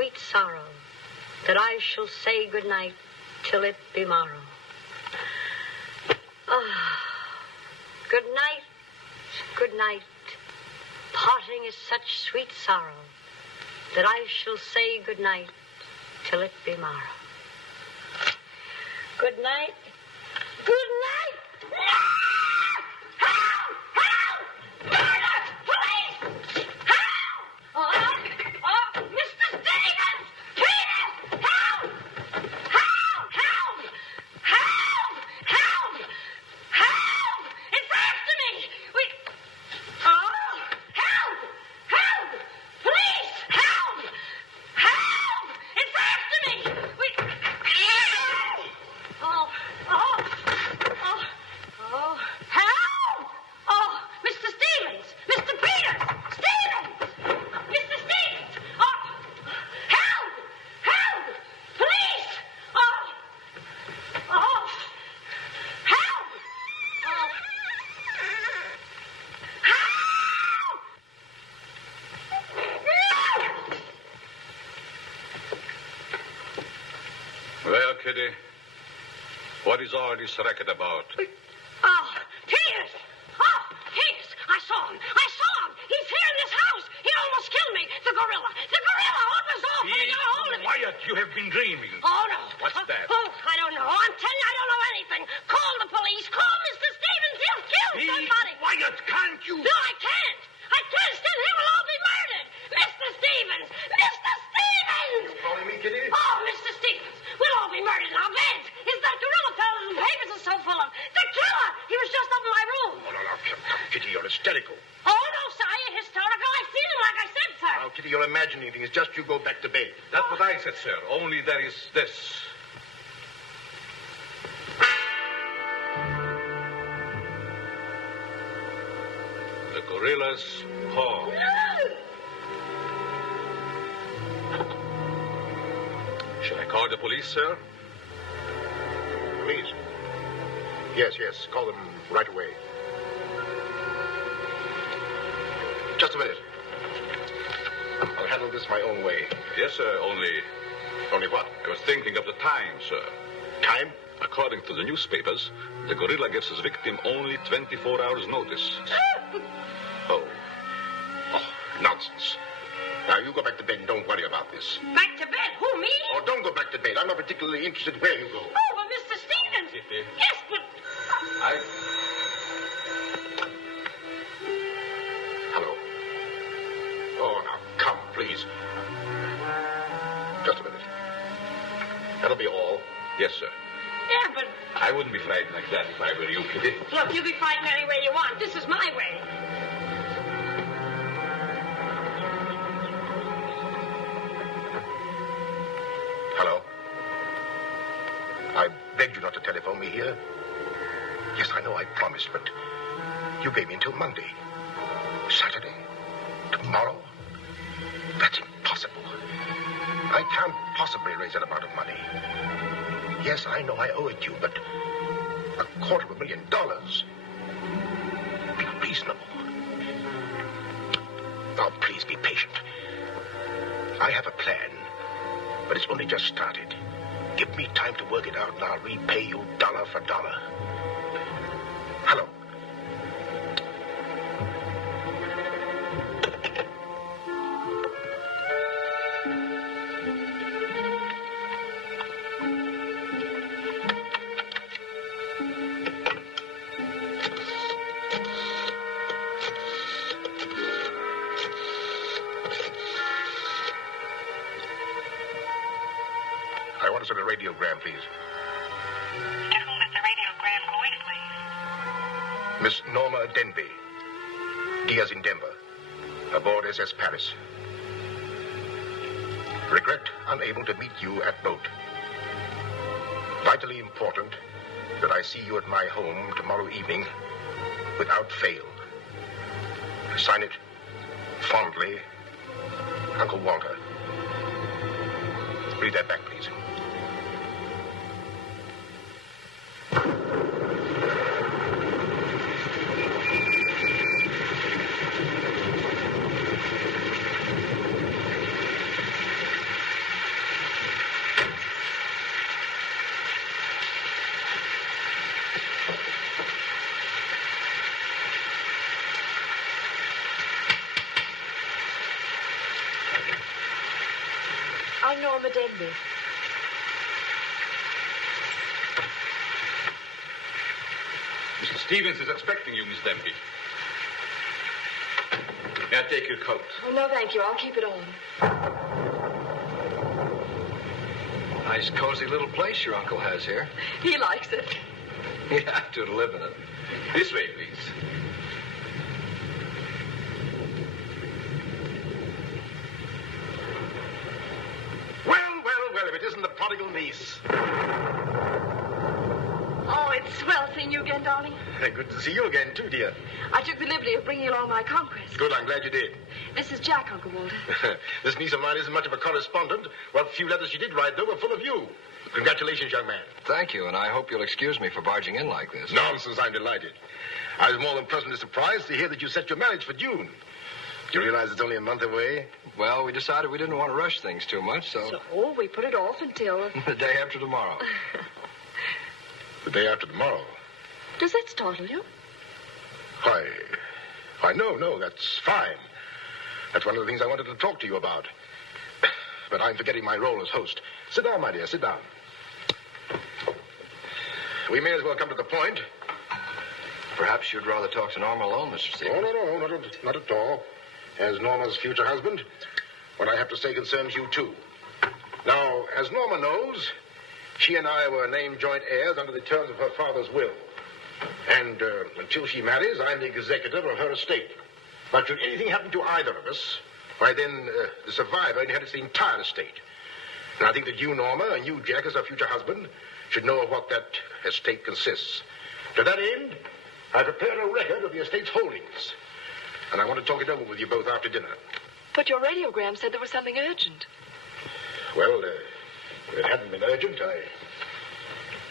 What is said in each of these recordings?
sweet sorrow, that I shall say good night till it be morrow. Good night, good night. Parting is such sweet sorrow, that I shall say good night till it be morrow. Good night. Good night. Well, Kitty, what is all this racket about? Peters! Oh, Peters! I saw him! He's here in this house! He almost killed me! The gorilla! What was all putting a hold of me? Quiet! You have been dreaming. Oh, no. What's that? Oh, I don't know. I'm telling you, I don't know anything. Call the police. Call Mr. Stevens. He'll kill somebody. Quiet, can't you? No, I can't. Still, he will all be murdered. Mr. Stevens! You calling me, Kitty? Oh, Mr. Stevens, we'll all be murdered in our beds. Is that gorilla fellow the papers are so full of? The killer! He was just up in my room. No, Kitty, you're hysterical. Oh, no, sir, I ain't hysterical. I've seen him like I said, sir. Now, Kitty, you're imagining things. Just you go back to bed. That's what I said, sir. Only there is this. The gorilla's paw. Shall I call the police, sir? Police? Yes. Call them right away. Just a minute. I'll handle this my own way. Yes, sir, only... Only what? I was thinking of the time, sir. Time? According to the newspapers, the gorilla gives his victim only 24 hours' notice. Oh, nonsense. Now, you go back to bed and don't worry about this. Back to bed? Who, me? Oh, don't go back to bed. I'm not particularly interested where you go. Oh, but Mr. Stevens. Kitty. Yes, but... Hello. Oh, now, come, please. Just a minute. That'll be all. Yes, sir. Yeah, but... I wouldn't be frightened like that if I were you, Kitty. Look, you be frightened any way you want. This is my way. Hello? I begged you not to telephone me here. Yes, I know I promised, but you gave me until Monday. Saturday? Tomorrow? That's impossible. I can't possibly raise that amount of money. Yes, I know I owe it you, but $250,000. Be reasonable. Now, please be patient. I have a plan, but it's only just started. Give me time to work it out, and I'll repay you dollar for dollar. Hello. I want to send a radiogram, please. To whom is the radiogram going, please? Miss Norma Denby. Diaz in Denver. Aboard SS Paris. Regret unable to meet you at boat. Vitally important that I see you at my home tomorrow evening without fail. Sign it fondly, Uncle Walter. Read that back, please. Norma Denby. Mr. Stevens is expecting you, Miss Denby. May I take your coat? Oh, no, thank you. I'll keep it on. Nice, cozy little place your uncle has here. He likes it. You have to live in it. This way, please. Well, if it isn't the prodigal niece. Oh, it's swell seeing you again, darling. Good to see you again, too, dear. I took the liberty of bringing along my conquest. Good, I'm glad you did. This is Jack, Uncle Walter. This niece of mine isn't much of a correspondent. What few letters she did write, though, were full of you. Congratulations, young man. Thank you, and I hope you'll excuse me for barging in like this. Nonsense, I'm delighted. I was more than pleasantly surprised to hear that you set your marriage for June. Do you realize it's only a month away? Well, we decided we didn't want to rush things too much, so We put it off until... the day after tomorrow. The day after tomorrow. Does that startle you? Why, no, that's fine. That's one of the things I wanted to talk to you about. But I'm forgetting my role as host. Sit down, my dear, sit down. We may as well come to the point. Perhaps you'd rather talk to Norma alone, Mr. Stevens. No, not at all. As Norma's future husband, what I have to say concerns you, too. Now, as Norma knows, she and I were named joint heirs under the terms of her father's will. And until she marries, I'm the executor of her estate. But should anything happen to either of us, why then the survivor inherits the entire estate. And I think that you, Norma, and you, Jack, as her future husband, should know of what that estate consists. To that end, I prepared a record of the estate's holdings. And I want to talk it over with you both after dinner. But your radiogram said there was something urgent. Well, if it hadn't been urgent,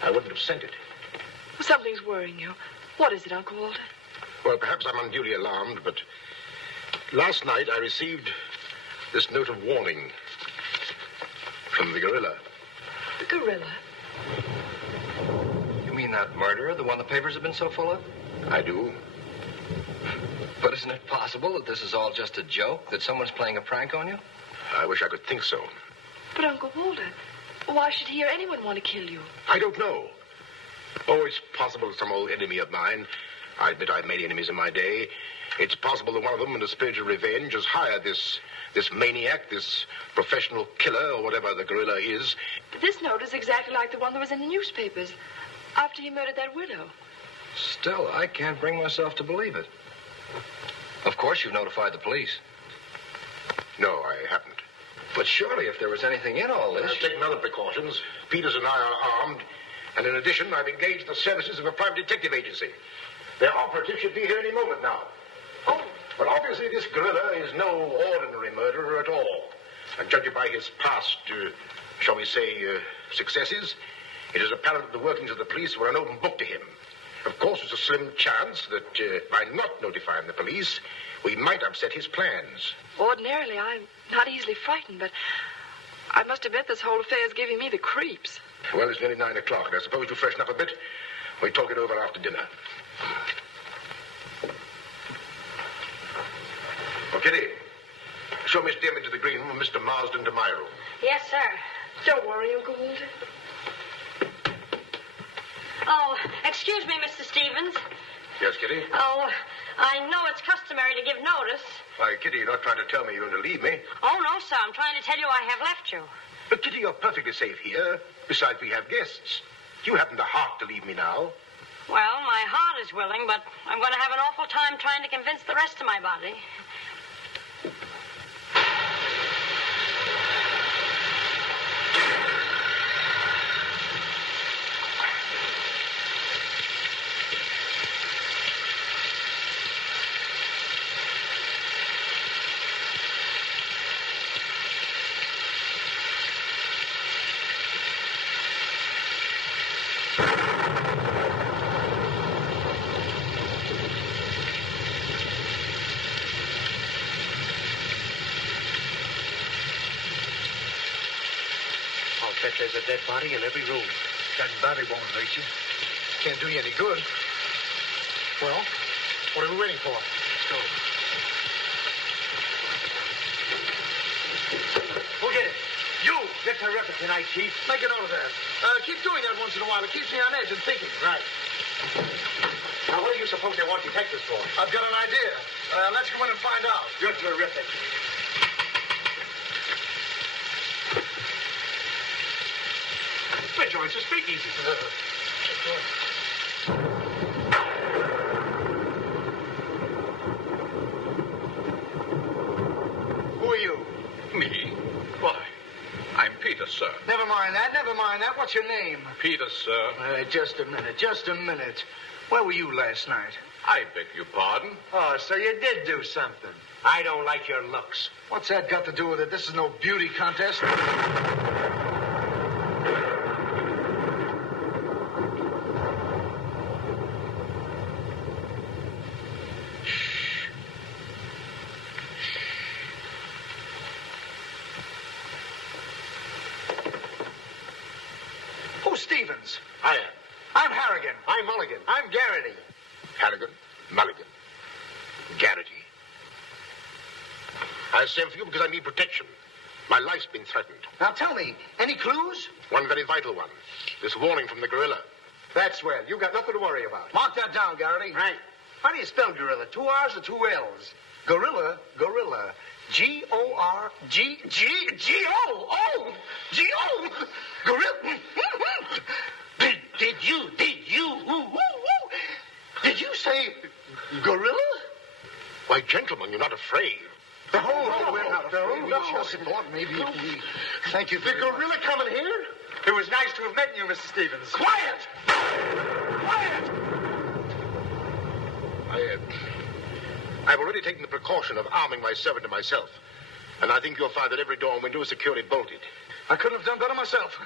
I wouldn't have sent it. Something's worrying you. What is it, Uncle Walter? Well, perhaps I'm unduly alarmed, but last night I received this note of warning from the gorilla. The gorilla? You mean that murderer, the one the papers have been so full of? I do. But isn't it possible that this is all just a joke, that someone's playing a prank on you? I wish I could think so. But, Uncle Walter, why should he or anyone want to kill you? I don't know. Oh, it's possible some old enemy of mine. I admit I've made enemies in my day. It's possible that one of them, in the spirit of revenge, has hired this maniac, this professional killer, or whatever the gorilla is. This note is exactly like the one that was in the newspapers after he murdered that widow. Still, I can't bring myself to believe it. Of course you've notified the police. No, I haven't. But surely if there was anything in all this... I've taken other precautions. Peters and I are armed. And in addition, I've engaged the services of a private detective agency. Their operative should be here any moment now. Oh. But obviously this gorilla is no ordinary murderer at all. And judging by his past, shall we say, successes, it is apparent that the workings of the police were an open book to him. Of course, there's a slim chance that by not notifying the police, we might upset his plans. Ordinarily, I'm not easily frightened, but I must admit this whole affair is giving me the creeps. Well, it's nearly 9 o'clock, and I suppose to freshen up a bit, we talk it over after dinner. Oh, Kitty, show Miss Dim into the green room and Mr. Marsden to my room. Yes, sir. Don't worry, Uncle Walter. Oh, excuse me, Mr. Stevens. Yes, Kitty? Oh, I know it's customary to give notice. Why, Kitty, you're not trying to tell me you're going to leave me. Oh, no, sir. I'm trying to tell you I have left you. But, Kitty, you're perfectly safe here. Besides, we have guests. You haven't the heart to leave me now. Well, my heart is willing, but I'm going to have an awful time trying to convince the rest of my body. Bet there's a dead body in every room. That body won't hurt you. Can't do you any good. Well, what are we waiting for? Let's go. Who did it? You get terrific tonight, Chief. Make a note of that. Keep doing that once in a while. It keeps me on edge and thinking. Right. Now, what do you suppose they want detectives for? I've got an idea. Let's go in and find out. You're terrific. Hey, Joyce, speak easy. Who are you? Me? Why? I'm Peter, sir. Never mind that. What's your name? Peter, sir. Just a minute. Where were you last night? I beg your pardon. Oh, so you did do something. I don't like your looks. What's that got to do with it? This is no beauty contest. Who's Stevens? I am. I'm Harrigan. I'm Mulligan. I'm Garrity. Harrigan, Mulligan, Garrity. I sent for you because I need protection. My life's been threatened. Now tell me, any clues? One very vital one. This warning from the gorilla. That's well. You've got nothing to worry about. Mark that down, Garrity. Right. How do you spell gorilla? 2 R's or 2 L's? Gorilla. G-O-R-G-G-G-O. Gorilla. Did you say gorilla? Why, gentlemen, you're not afraid. No, we're not afraid. We just thought maybe if we... Thank you very much. The gorilla coming here? It was nice to have met you, Mr. Stevens. Quiet! I've already taken the precaution of arming my servant and myself. And I think you'll find that every door and window is securely bolted. I couldn't have done better myself.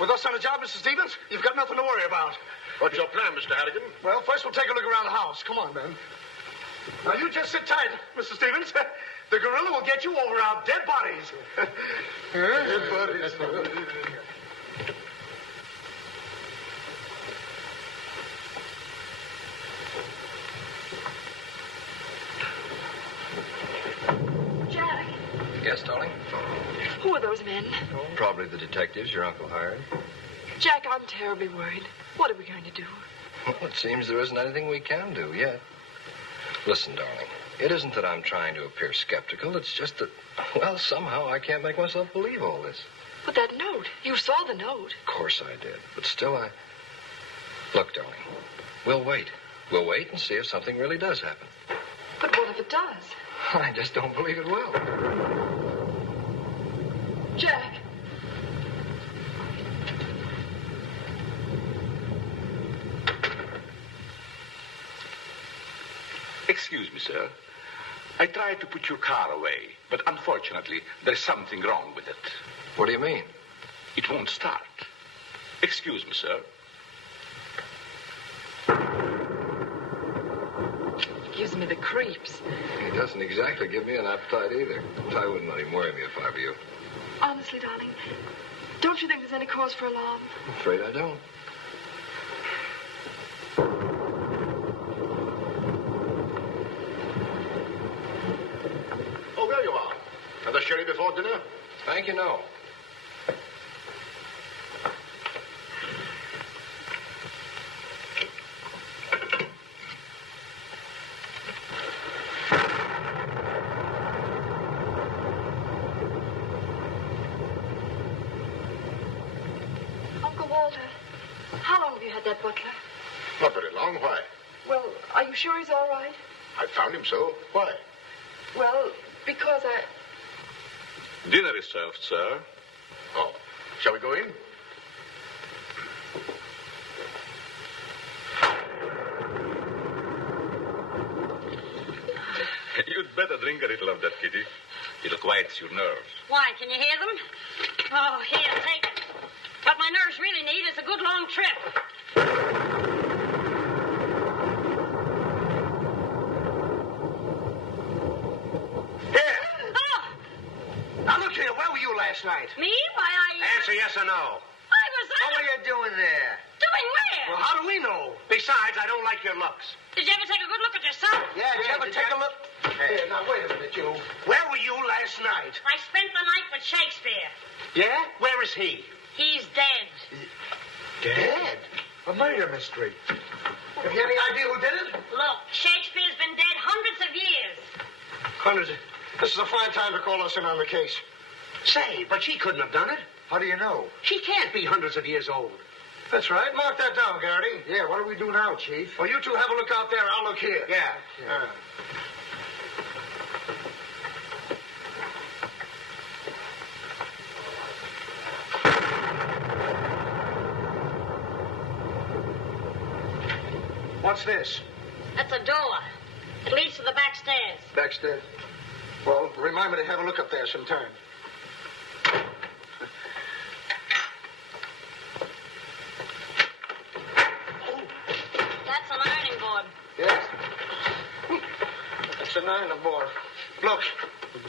With us on the job, Mr. Stevens, you've got nothing to worry about. What's your plan, Mr. Harrigan? Well, first we'll take a look around the house. Come on, man. Now, you just sit tight, Mr. Stevens. The gorilla will get you over our dead bodies. Dead bodies. Jack, Yes, darling? who are those men? Probably the detectives your uncle hired. Jack, I'm terribly worried. What are we going to do? Well, it seems there isn't anything we can do yet. Listen, darling, it isn't that I'm trying to appear skeptical. It's just that, well, somehow I can't make myself believe all this. But that note, you saw the note. Of course I did, but still Look, darling, we'll wait. We'll wait and see if something really does happen. But what if it does? I just don't believe it will. Jack. Excuse me, sir. I tried to put your car away, but unfortunately, there's something wrong with it. What do you mean? It won't start. Excuse me, sir. Gives me the creeps. He doesn't exactly give me an appetite either. I wouldn't let him worry me if I were you. Honestly, darling, don't you think there's any cause for alarm? I'm afraid I don't. Oh, there you are. Another sherry before dinner? Thank you, no. Uncle Walter, how long have you had that butler? Not very long. Why? Well, are you sure he's all right? I found him so. Why? Well, because Dinner is served, sir. Oh, shall we go in? You'd better drink a little of that, Kitty. It'll quiet your nerves. Why, can you hear them? Oh, here, take it. What my nerves really need is a good long trip. Here. Oh, Now, look here. Where were you last night? me? Why, Answer yes or no. I was What were you doing there? doing where? Well, how do we know? Besides, I don't like your looks. Did you ever take a good look at yourself? Yeah, did you ever take a look? Hey, now, wait a minute, you. Where were you last night? I spent the night with Shakespeare. Yeah? Where is he? He's dead. Dead? A murder mystery. Have you any idea who did it? Look, Shakespeare's been dead hundreds of years. Hundreds. This is a fine time to call us in on the case. Say, but she couldn't have done it. How do you know? She can't be hundreds of years old. That's right. Mark that down, Garrity. Yeah, what do we do now, Chief? Well, you two have a look out there. I'll look here. Yeah. What's this? That's a door. It leads to the back stairs. Backstairs. Well, remind me to have a look up there sometime. That's an ironing board. Yes. It's an iron board. Look,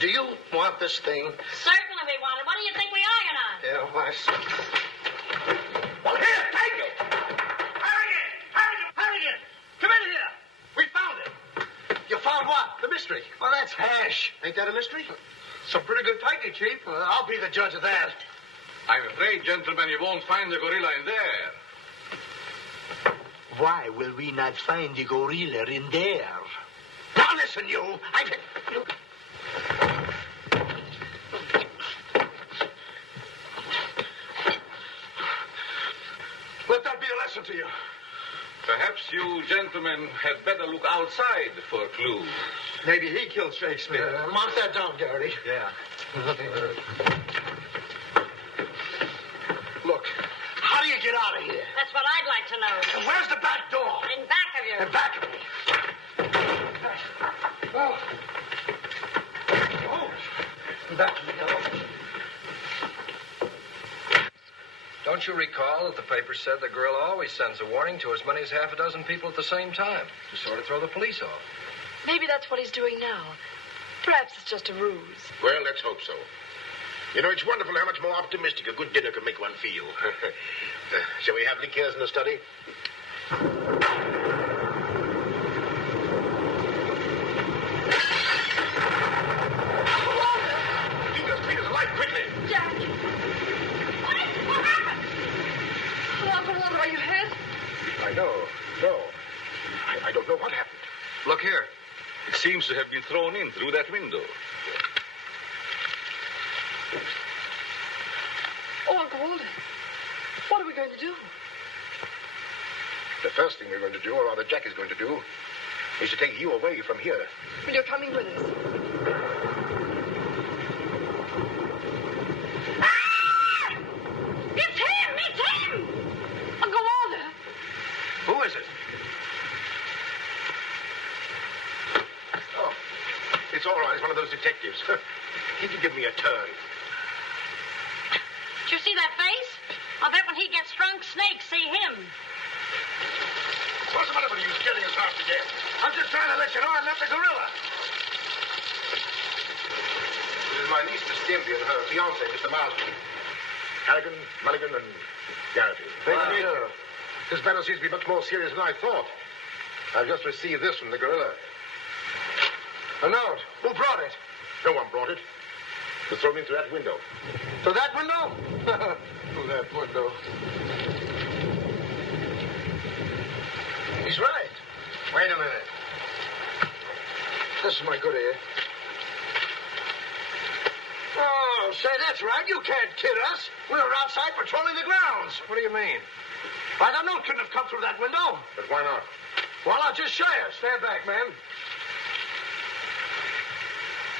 do you want this thing? Certainly we want it. What do you think we iron on? Yeah, why? Well, here, take it! Harrigan! Come in here! We found it! You found what? The mystery. Well, that's hash. Ain't that a mystery? Some pretty good tighty, Chief. I'll be the judge of that. I'm afraid, gentlemen, you won't find the gorilla in there. Why will we not find the gorilla in there? Now listen, you. Let that be a lesson to you. Perhaps you gentlemen had better look outside for clues. Maybe he killed Shakespeare. Mark that down, Garrity. Yeah. Look, how do you get out of here? That's what I'd like to know. And where's the back door? In back of you. In back of me. Oh. In back of me. Don't you recall that the paper said the girl always sends a warning to as many as half a dozen people at the same time to sort of throw the police off? Maybe that's what he's doing now. Perhaps it's just a ruse. Well, let's hope so. You know, it's wonderful how much more optimistic a good dinner can make one feel. Shall we have liqueurs in the study? Peter's alive, quickly! Jack! What happened? Oh, Uncle Walter, are you hurt? I know. No. I don't know what happened. Look here. It seems to have been thrown in through that window. Oh, Uncle Walter, what are we going to do? The first thing we're going to do, or rather Jack is going to do, is to take you away from here. Well, you're coming with us. Ah! It's him! It's him! Uncle Walter! Who is it? Oh, it's all right. It's one of those detectives. He can give me a turn. Did you see that face? I'll bet when he gets drunk, snakes see him. What's the matter with you scaring us off again? I'm just trying to let you know I'm not the gorilla. This is my niece, Miss Stimpy, and her fiancé, Mr. Marsden. Harrigan, Mulligan, and Garrity. Thank you. This matter seems to be much more serious than I thought. I've just received this from the gorilla. A note. Who brought it? No one brought it. It was thrown in through that window. To that window? Through that window. He's right. Wait a minute. This is my good ear. Oh, say, that's right. You can't kid us. We were outside patrolling the grounds. What do you mean? Why, the note couldn't have come through that window. But why not? Well, I'll just show you. Stand back, man.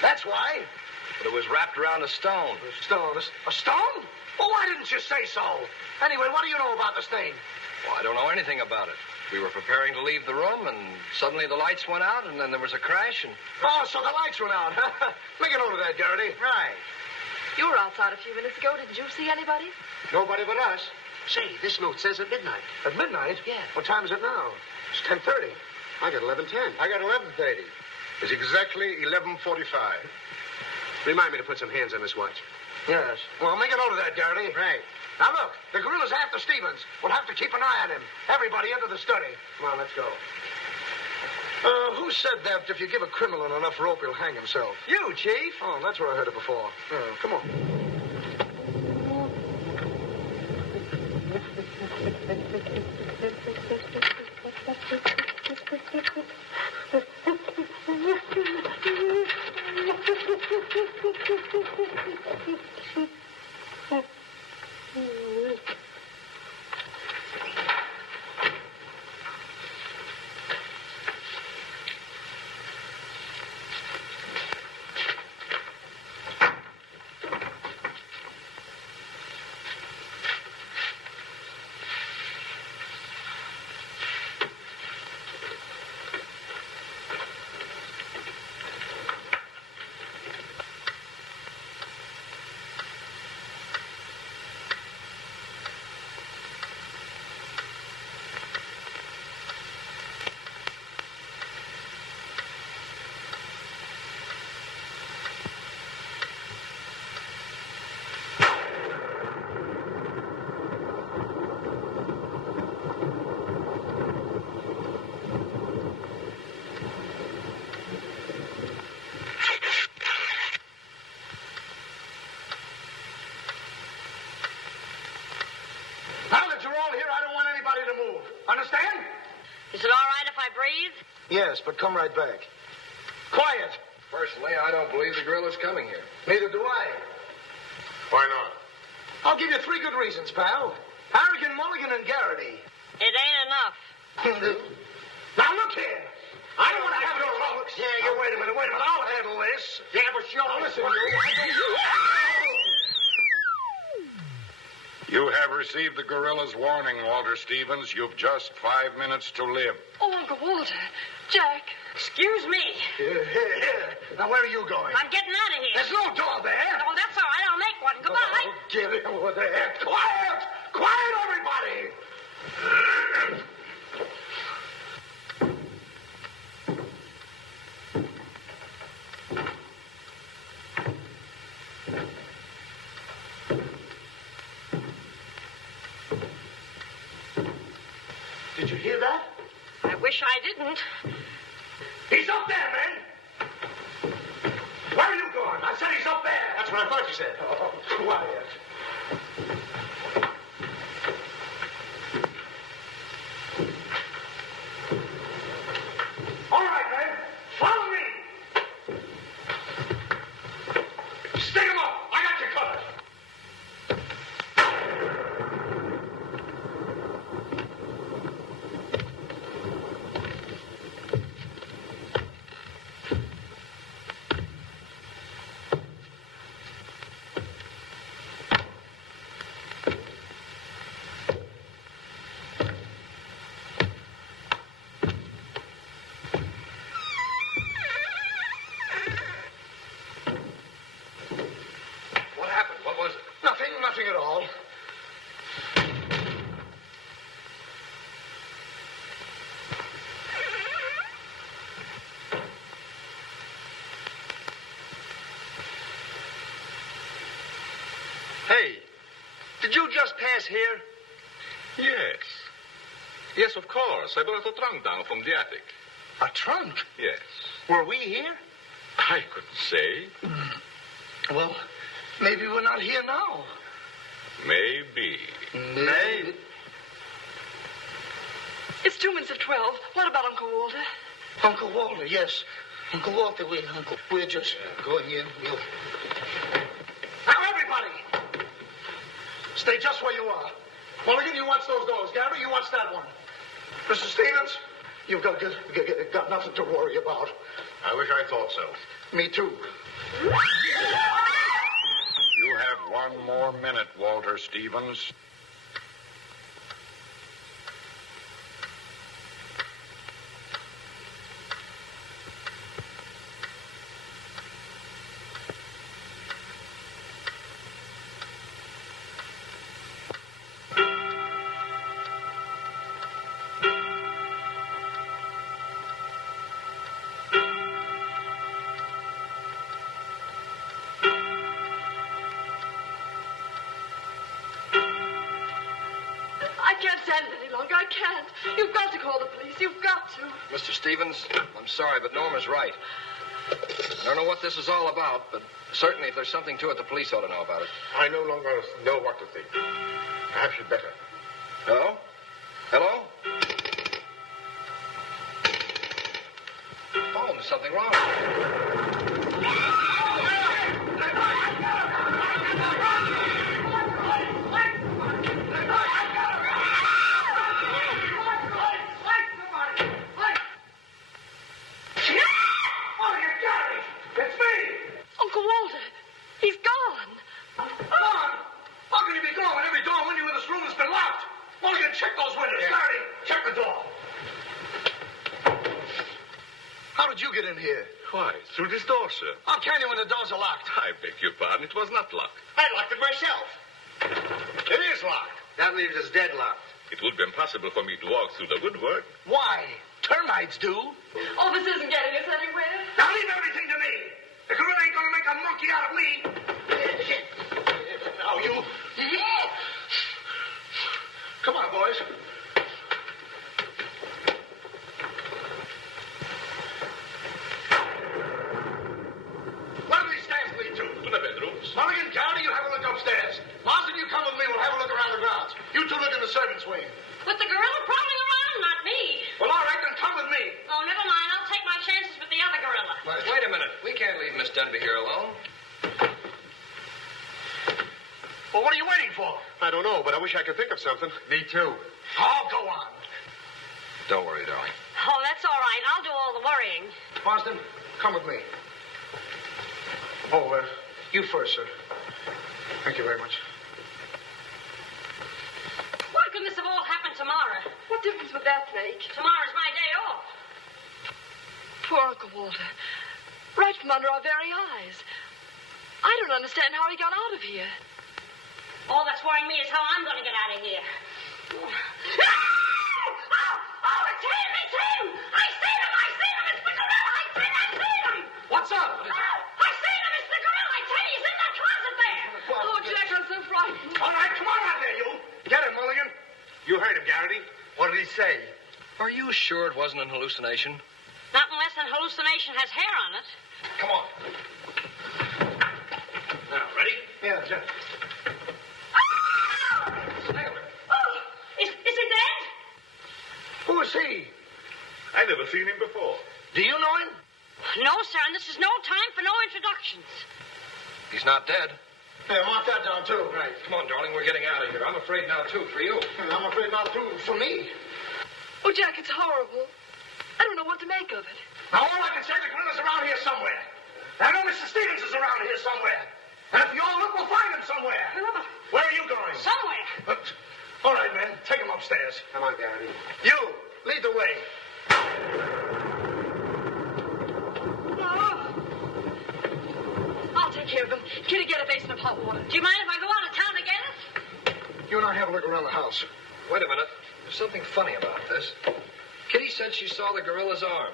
That's why. But it was wrapped around a stone. A stone. A stone? Well, why didn't you say so? Anyway, what do you know about this thing? Well, I don't know anything about it. We were preparing to leave the room, and suddenly the lights went out, and then there was a crash, and... Oh, so the lights went out. Make a note of that, Garrity. Right. You were outside a few minutes ago. Didn't you see anybody? Nobody but us. Say, this note says at midnight. At midnight? Yeah. What time is it now? It's 10:30. I got 11:10. I got 11:30. It's exactly 11:45. Remind me to put some hands on this watch. Yes. Well, make a note of that, Garrity. Right. Now, look, the gorilla's after Stevens. We'll have to keep an eye on him. Everybody into the study. Come on, let's go. Who said that if you give a criminal enough rope, he'll hang himself? You, Chief. Oh, that's where I heard it before. Come on. Understand? Is it all right if I breathe? Yes, but come right back. Quiet! Personally, I don't believe the gorilla's coming here. Neither do I. Why not? I'll give you 3 good reasons, pal. Harrigan, Mulligan, and Garrity. It ain't enough. Now, look here. I don't want to have your problems. Yeah, wait a minute. I'll handle this. Yeah, but sure. Now, listen, You have received the gorilla's warning, Walter Stevens. You've just 5 minutes to live. Oh, Uncle Walter. Jack. Excuse me. Here. Now, where are you going? I'm getting out of here. There's no door there. Oh, that's all right. I'll make one. Goodbye. Oh, get it over there. Quiet! Quiet, everybody! Did you hear that? I wish I didn't. He's up there, man! Where are you going? I said he's up there! That's what I thought you said. Oh, quiet. All right, man. Follow me! Stick him up! I got you covered! Nothing at all. Hey, did you just pass here? Yes. Yes, of course. I brought a trunk down from the attic. A trunk? Yes. Were we here? I couldn't say. Well, maybe we're not here now. Maybe. Maybe. It's 2 minutes of 12. What about Uncle Walter? Uncle Walter, yes. Uncle Walter, we're just going in. Now, everybody! Stay just where you are. Mulligan, you watch those doors. Gary, you watch that one. Mr. Stevens, you've got nothing to worry about. I wish I thought so. Me too. You have 1 more minute, Walter Stevens. You've got to call the police. You've got to. Mr. Stevens, I'm sorry, but Norma's right. I don't know what this is all about, but certainly if there's something to it, the police ought to know about it. I no longer know what to think. Perhaps you'd better. Hello? Hello? Oh, there's something wrong. Uncle Walter, he's gone. Gone? How can he be gone when every door and window in this room has been locked? Mulligan, check those windows. Larry, check the door. How did you get in here? Why, through this door, sir. How can you when the doors are locked? I beg your pardon. It was not locked. I locked it myself. It is locked. That leaves us deadlocked. It would be impossible for me to walk through the woodwork. Why? Termites do. Oh, this isn't getting us anywhere. Now leave everything to me. The gorilla ain't gonna make a monkey out of me. Now you. Come on, boys. Where do these stairs lead to? To the bedrooms. Mulligan, Johnny, you have a look upstairs. Marsden, you come with me. We'll have a look around the grounds. You two look in the servants' wing. With the gorilla prowling around, not me. Well, all right, then come with me. Oh, never mind. I'll take my chances with the other gorilla. Wait a minute. We can't leave Miss Denby here alone. Well, what are you waiting for? I don't know, but I wish I could think of something. Me too. Oh, go on. Don't worry, darling. Oh, that's all right. I'll do all the worrying. Marsden, come with me. Oh, you first, sir. Thank you very much. Why couldn't this have all happened tomorrow? What difference would that make? Tomorrow's my day off. Poor Uncle Walter. Right from under our very eyes. I don't understand how he got out of here. All that's worrying me is how I'm going to get out of here. Oh, it's him! It's him! I seen him! I seen him! It's the gorilla! I seen him! What's up? I seen him! It's the gorilla! I tell you, he's in that closet there! Oh, Jack, I'm so frightened. All right, come on out there, you. Get him, Mulligan. You heard him, Garrity. What did he say? Are you sure it wasn't an hallucination? Not unless an hallucination has hair on it. Come on. Now, ready? Yeah, Jeff. Oh, is he dead? Who is he? I never seen him before. Do you know him? No, sir, and this is no time for no introductions. He's not dead. Yeah, mark that down, too. Right. Come on, darling. We're getting out of here. I'm afraid now, too, for you. I'm afraid not, too, for me. Oh, Jack, it's horrible. I don't know what to make of it. Now, all I can say, the gorilla's around here somewhere. I know Mr. Stevens is around here somewhere. And if you all look, we'll find him somewhere. Where are you going? Somewhere. All right, men. Take him upstairs. Come on, Garrity. You, lead the way. I'll take care of him. Kitty, get a basin of hot water. Do you mind if I go out of town to get it? You and I have a look around the house. Wait a minute. There's something funny about this. Kitty said she saw the gorilla's arm.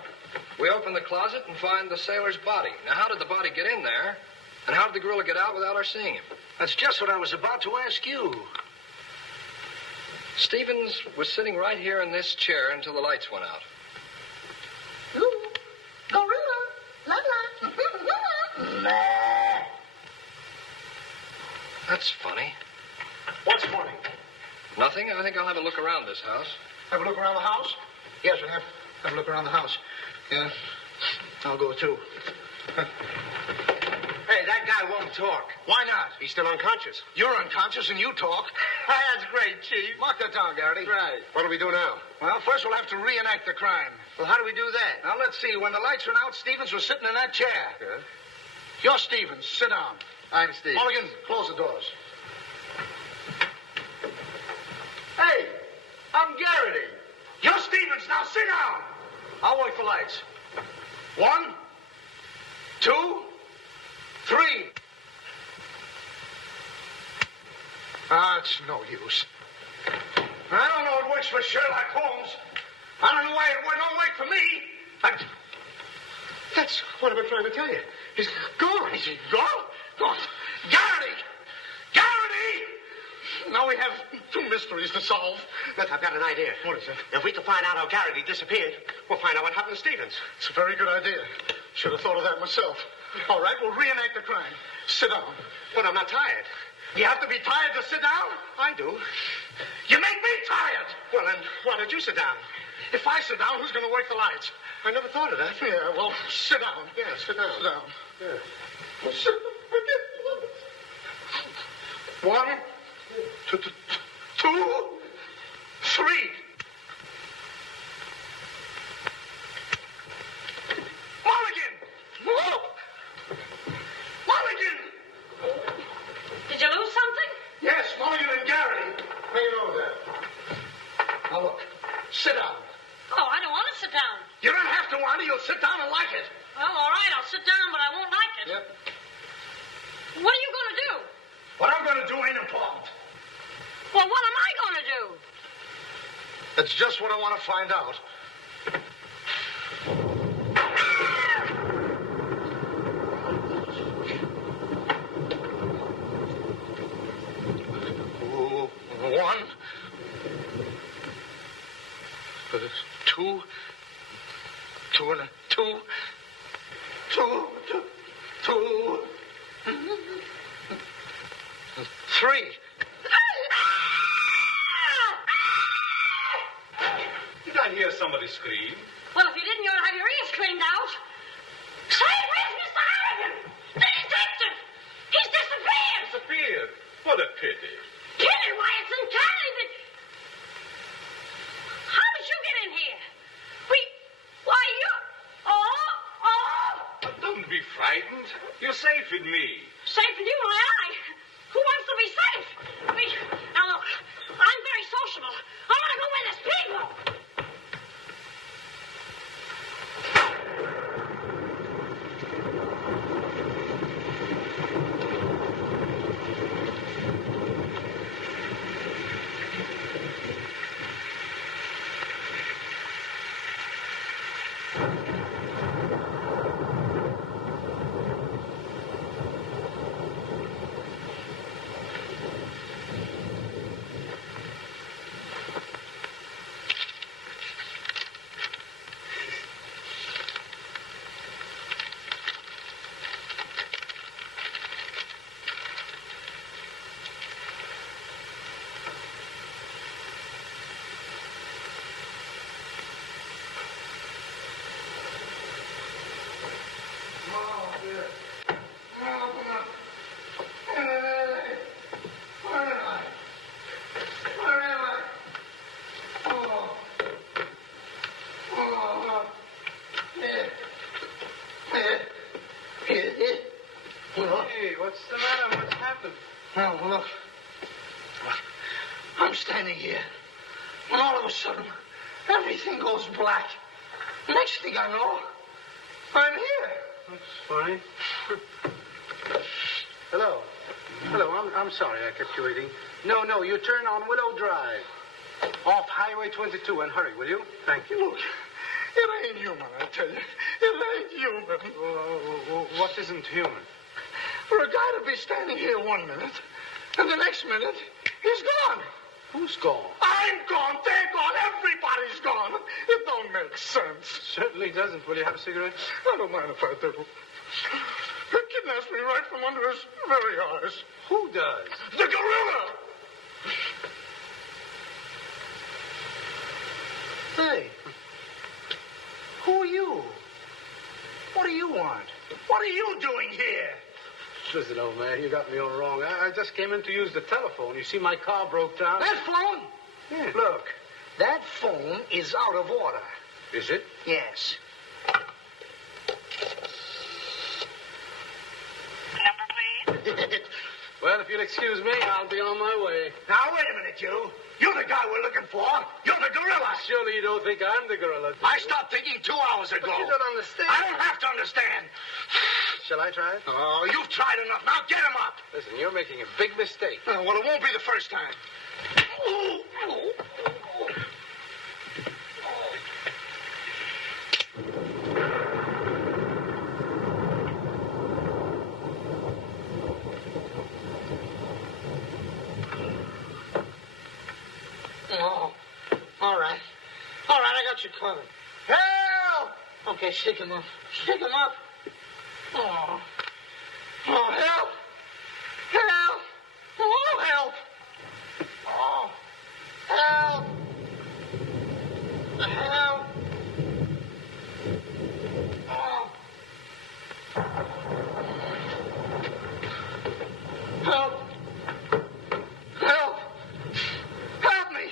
We open the closet and find the sailor's body. Now, how did the body get in there? And how did the gorilla get out without our seeing him? That's just what I was about to ask you. Stevens was sitting right here in this chair until the lights went out. Ooh, gorilla. La la. That's funny. What's funny? Nothing. I think I'll have a look around this house. Have a look around the house? Yes, we have. Have a look around the house. Yeah. I'll go too. Hey, that guy won't talk. Why not? He's still unconscious. You're unconscious and you talk. That's great, Chief. Mark that down, Garrity. Right. What do we do now? Well, first we'll have to reenact the crime. Well, how do we do that? Now, let's see. When the lights went out, Stevens was sitting in that chair. Yeah? You're Stevens. Sit down. I'm Steve. Mulligan, close the doors. Hey, I'm Garrity. You're Stevens. Now sit down. I'll wait for lights. 1, 2, 3. It's no use. I don't know it works for Sherlock Holmes. I don't know why it don't work for me. That's what I've been trying to tell you. He's gone. Is he gone? Gone. Garrity! Garrity! now we have two mysteries to solve. Look, I've got an idea. What is it? If we can find out how Garrity disappeared, we'll find out what happened to Stevens. It's a very good idea. Should have thought of that myself. All right, we'll reenact the crime. Sit down. But I'm not tired. You have to be tired to sit down? I do. You make me tired. Well, then, why don't you sit down? If I sit down, who's going to work the lights? I never thought of that. Yeah, well, sit down. Yeah, sit down. Sit down. Yeah. Well, sit down. One, two, three. Mulligan! Whoa! Mulligan! Did you lose something? Yes, Mulligan and Garrity. Make it over there. Now look, sit down. Oh, I don't want to sit down. You don't have to want it. You'll sit down and like it. Oh, all right, I'll sit down, but I won't like it. Yep. What are you going to do? What I'm going to do ain't important. Well, what am I going to do? That's just what I want to find out. One, two, three. Did I hear somebody scream? Well, if you didn't, you'll have your ears cleaned out. Say, where's Mr. Harrigan? The detective! He's disappeared! Disappeared? What a pity. Pity, why, it's uncanny. How did you get in here? Why, you... Oh! Don't be frightened. You're safe with me. Safe in you, my eye. Who wants to be safe? Now, look, I'm very sociable. I want to go where there's people. Hey, what's the matter? What's happened? Well, look. I'm standing here. And all of a sudden, everything goes black. Next thing I know, I'm here. That's funny. Hello. Hello, I'm sorry I kept you waiting. No, you turn on Willow Drive. Off Highway 22 and hurry, will you? Thank you. Look, it ain't human, I tell you. It ain't human. What isn't human? For a guy to be standing here 1 minute, and the next minute, he's gone. Who's gone? I'm gone. They're gone. Everybody's gone. It don't make sense. Certainly doesn't. Will you have a cigarette? I don't mind if I do. He kidnaps me right from under his very eyes. Who does? The gorilla! Hey. Who are you? What do you want? What are you doing here? Listen, old man, you got me all wrong. I just came in to use the telephone. You see, my car broke down. That phone? Yeah. Look, that phone is out of order. Is it? Yes. Number, please. Well, if you'll excuse me, I'll be on my way. Now, wait a minute, you. You're the guy we're looking for. You're the gorilla. Surely you don't think I'm the gorilla. do I you? stopped thinking 2 hours ago. But you don't understand. I don't have to understand. Shall I try it? Oh, you've tried enough. Now get him up. Listen, you're making a big mistake. Well, it won't be the first time. got you coming. Help! Okay, shake him up. Shake him up. Oh. Oh, help! Help! Oh, help! Oh, help! Help! Oh. Help! Help! Help me!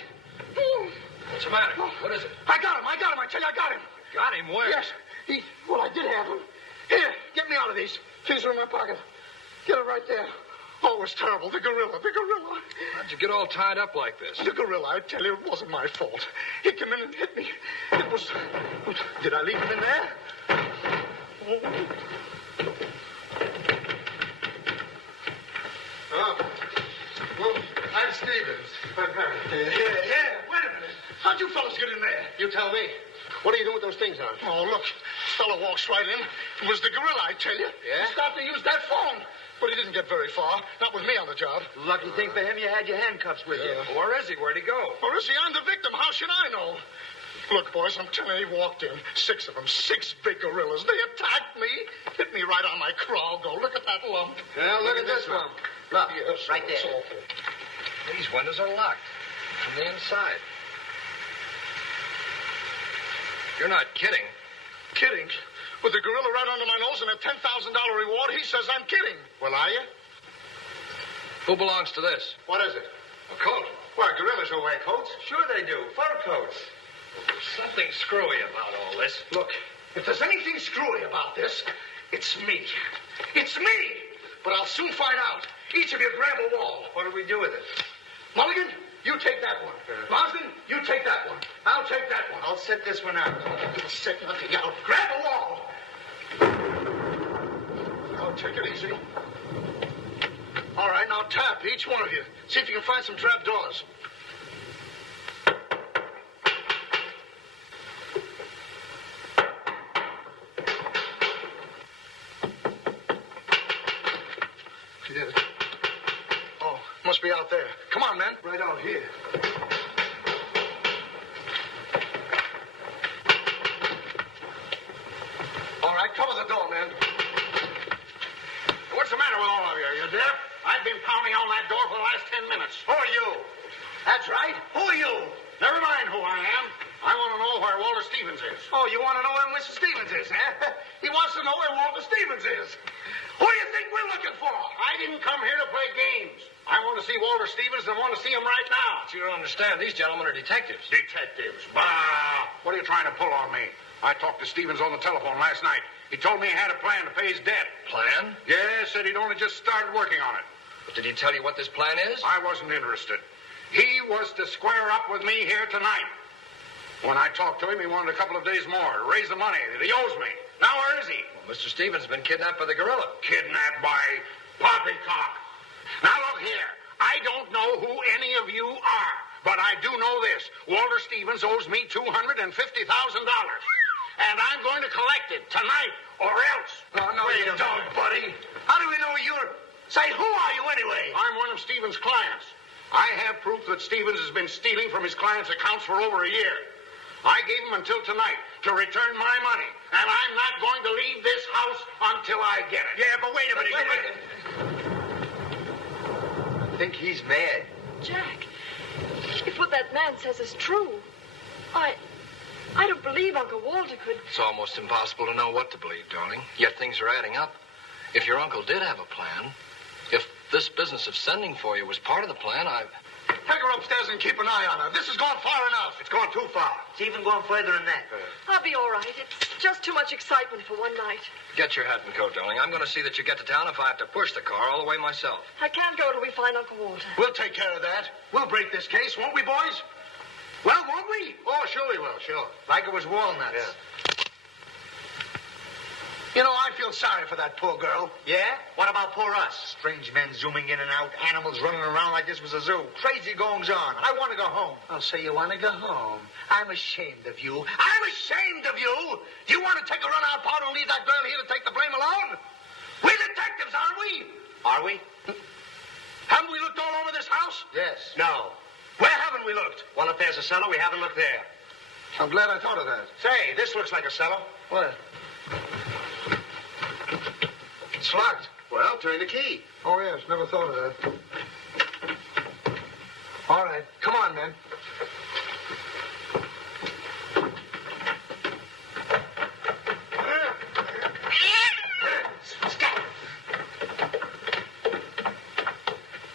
What's the matter? What is it? I got him! I tell you, I got him! Got him where? Yes, well, I did have him. Here, get me out of these. Things are in my pocket. Get it right there. Oh, it was terrible. The gorilla. How'd you get all tied up like this? The gorilla, I tell you, it wasn't my fault. He came in and hit me. It was... Did I leave him in there? Oh. Well, I'm Stevens. I'm Harry. Yeah. Wait a minute. How'd you fellas get in there? You tell me. What are you doing with those things on? Oh, look. Fellow walks right in. It was the gorilla, I tell you. Yeah? He started to use that phone. But he didn't get very far. Not with me on the job. Lucky thing for him, you had your handcuffs with you. Where is he? Where'd he go? Or is he? I'm the victim. How should I know? Look, boys, I'm telling you, he walked in. 6 of them. 6 big gorillas. They attacked me. Hit me right on my crawl. Go, look at that lump. Well, look at this one. Look, Yes, right it's there. awful. These windows are locked from the inside. You're not kidding. Kidding? With the gorilla right under my nose and a $10,000 reward, he says I'm kidding. Well, are you? Who belongs to this? What is it? A coat. Well, gorillas will wear coats. Sure they do. Fur coats. Something screwy about all this. Look, if there's anything screwy about this, it's me. It's me! But I'll soon find out. Each of you grab a wall. What do we do with it? Mulligan, you take that one. Marsden, you take that one. I'll take that one. I'll set this one out. You'll set nothing out. Grab a wall. I'll take it easy. All right, now tap, each one of you. See if you can find some trap doors. You did it. Oh, must be out there. Come on, man. Right out here. All right, cover the door, man. What's the matter with all of you? You deaf? I've been pounding on that door for the last 10 minutes. Who are you? That's right. Who are you? Never mind who I am. I want to know where Walter Stevens is. Oh, you want to know where Mr. Stevens is, huh? He wants to know where Walter Stevens is. Who do you think we're looking for? I didn't come here to play games. I want to see Walter Stevens and I want to see him right now. But you don't understand. These gentlemen are detectives. Detectives. Bah! What are you trying to pull on me? I talked to Stevens on the telephone last night. He told me he had a plan to pay his debt. Plan? Yes, said he'd only just started working on it. But did he tell you what this plan is? I wasn't interested. He was to square up with me here tonight. When I talked to him, he wanted a couple of days more to raise the money that he owes me. Now, where is he? Well, Mr. Stevens has been kidnapped by the gorilla. Kidnapped by poppycock. Now, look here. I don't know who any of you are, but I do know this. Walter Stevens owes me $250,000. And I'm going to collect it tonight, or else. No, Wait you a don't, minute. buddy. How do we know you're... Say, who are you anyway? I'm one of Stevens' clients. I have proof that Stevens has been stealing from his clients' accounts for over a year. I gave him until tonight to return my money, and I'm not going to leave this house until I get it. Yeah, but wait a minute. I think he's mad. Jack, if what that man says is true, I don't believe Uncle Walter could... It's almost impossible to know what to believe, darling. Yet things are adding up. If your uncle did have a plan, if this business of sending for you was part of the plan, Take her upstairs and keep an eye on her. This has gone far enough. It's gone too far. It's even gone further than that. I'll be all right. It's just too much excitement for one night. Get your hat and coat, darling. I'm going to see that you get to town if I have to push the car all the way myself. I can't go till we find Uncle Walter. We'll take care of that. We'll break this case, won't we, boys? Well, won't we? Oh, sure we will, sure. Like it was walnuts. Yeah. You know, I feel sorry for that poor girl. Yeah? What about poor us? Strange men zooming in and out, animals running around like this was a zoo. Crazy goings on. I want to go home. I'll say you want to go home. I'm ashamed of you. I'm ashamed of you. Do you want to take a run-out part and leave that girl here to take the blame alone? We're detectives, aren't we? Are we? Haven't we looked all over this house? Yes. No. Where haven't we looked? Well, if there's a cellar, we haven't looked there. I'm glad I thought of that. Say, this looks like a cellar. What? It's locked. Well, turn the key. Oh, yes. Never thought of that. All right. Come on, men.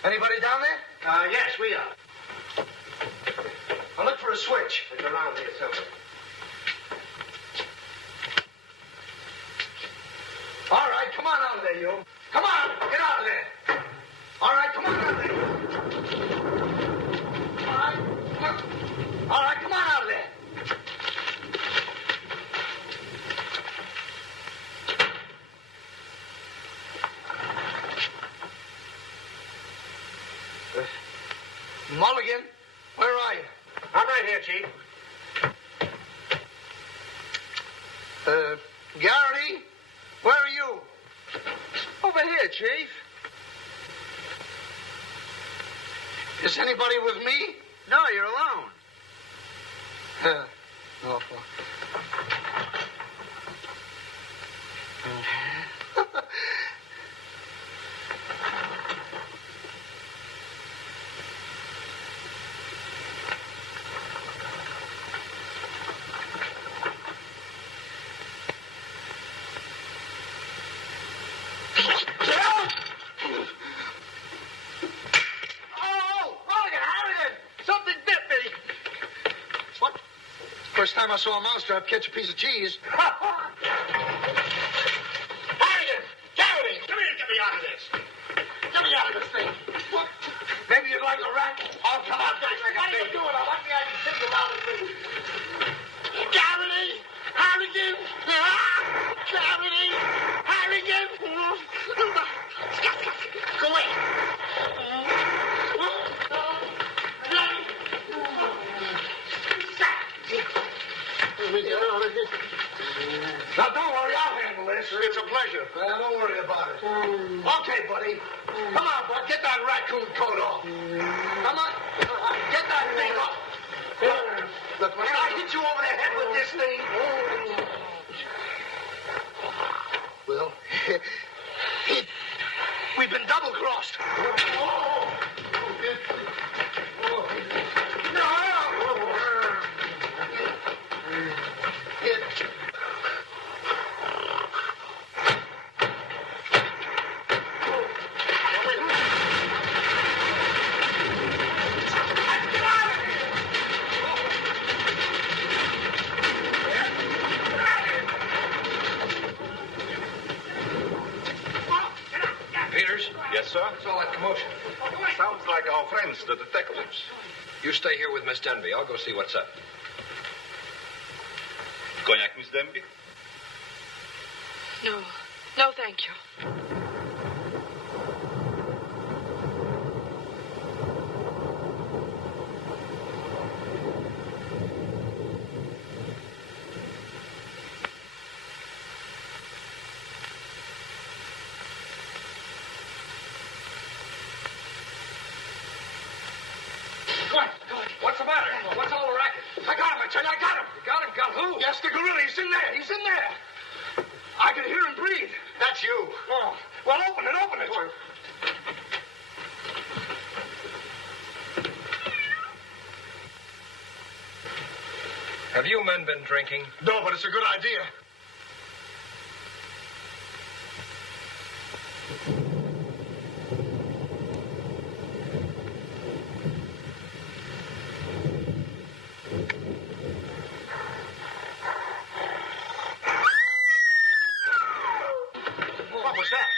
Anybody down there? Yes, we are. I'll look for a switch. It's around here somewhere. All right, come on out of there, you. Come on, get out of there. All right, come on out of there. All right, come on out of there. Mulligan, where are you? I'm right here, Chief. Garrity, where are you? Over here, Chief. Is anybody with me? No, you're alone. Awful. First time I saw a mousetrap catch a piece of cheese. Harrigan! Garrity! Come here and get me out of this. Get me out of this thing. What? Maybe you'd like a rat? Oh, come on, guys. What are you doing? I want the idea to think around this thing. Garrity! Harrigan! Garrity! Harrigan! Go away. Now, don't worry, I'll handle this. It's a pleasure. Well, don't worry about it. Okay, buddy. Come on, bud. Get that raccoon coat off. Come on. Get that thing off. Look, when I hit you over the head with this thing... Well, we've been double-crossed. What's all that commotion? Sounds like our friends, the detectives. You stay here with Miss Denby. I'll go see what's up. Cognac, Miss Denby? No. No, thank you. What's the matter? What's all the racket? I got him, I tell you, I got him. You got him? Got who? Yes, the gorilla. He's in there. He's in there. I can hear him breathe. That's you. Oh, well, open it, open it. Have you men been drinking? No, but it's a good idea. What was that?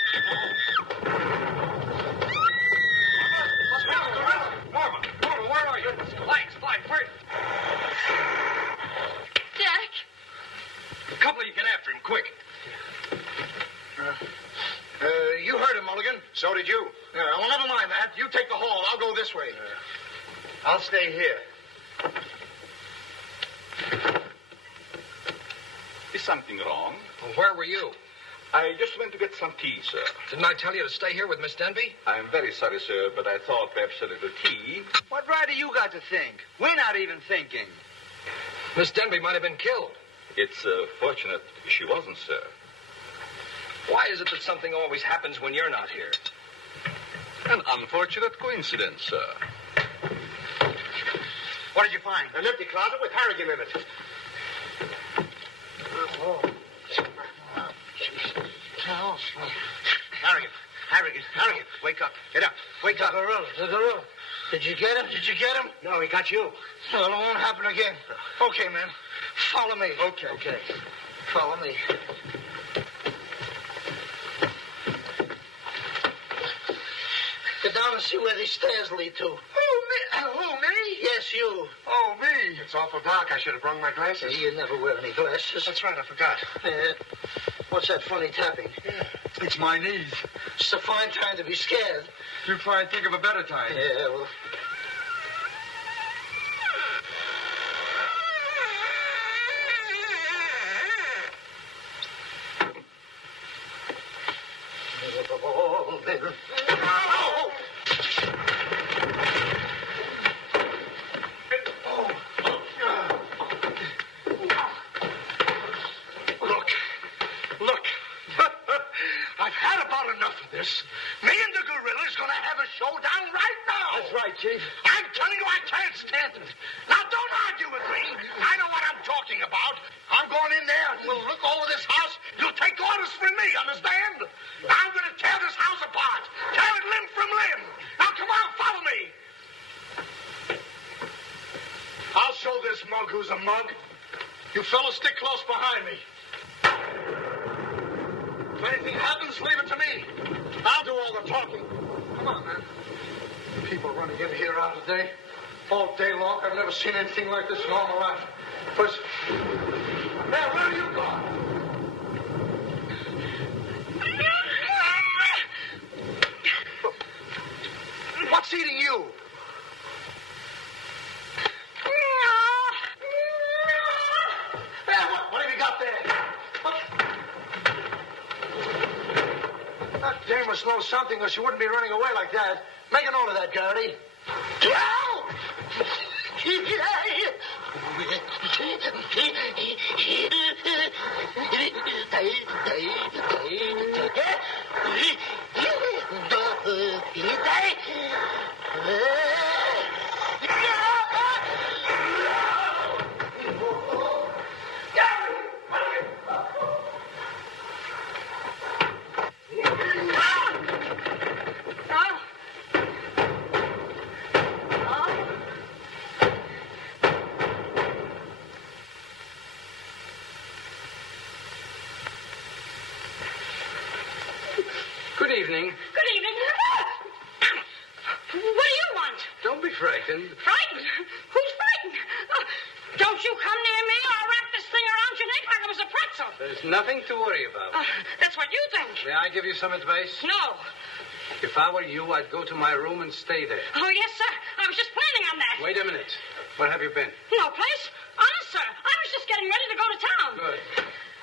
Norma, where are you? Lights, fly, quick. Jack! A couple of you get after him, quick. You heard him, Mulligan. So did you. Yeah, well, never mind that. You take the hall. I'll go this way. I'll stay here. Is something wrong? Well, where were you? I just went to get some tea, sir. Didn't I tell you to stay here with Miss Denby? I'm very sorry, sir, but I thought perhaps a little tea. What right do you got to think? We're not even thinking. Miss Denby might have been killed. It's fortunate she wasn't, sir. Why is it that something always happens when you're not here? An unfortunate coincidence, sir. What did you find? An empty closet with Harrigan in it. Oh, jeez. Harrigan, wake up. Get up. Wake up. The gorilla. Did you get him? No, he got you. Well, it won't happen again. Okay, man. Follow me. Okay. Follow me. Get down and see where these stairs lead to. Who, me? Yes, you. Oh, me. It's awful dark. I should have brought my glasses. You never wear any glasses. That's right, I forgot. What's that funny tapping? It's my knees. It's a fine time to be scared. You try and think of a better time. Yeah, well... Look. I've had about enough of this. Me and the gorilla's gonna have a showdown right now. That's right, Chief. I'm telling you, I can't stand it. Now, don't argue with me. I know what I'm talking about. I'm going in there and we'll look over this house. You'll take orders from me, understand? I'm gonna tear this house apart. Tear it limb from limb. Now, come on, follow me. I'll show this mug who's a mug. You fellas stick close behind me. If anything happens, leave it to me. I'll do all the talking. Come on, man. People running in here out today, all day long. I've never seen anything like this in all my life. First, man, where are you going? What's eating you? What have you got there? That dame must know something or she wouldn't be running away like that. Make a note of that, Garrity. Good evening. Good evening. What do you want? Don't be frightened. Frightened? Who's frightened? Don't you come near me or I'll wrap this thing around your neck like it was a pretzel. There's nothing to worry about. That's what you think. May I give you some advice? No. If I were you, I'd go to my room and stay there. Oh, yes, sir. I was just planning on that. Wait a minute. Where have you been? No place. Honest, sir. I was just getting ready to go to town. Good.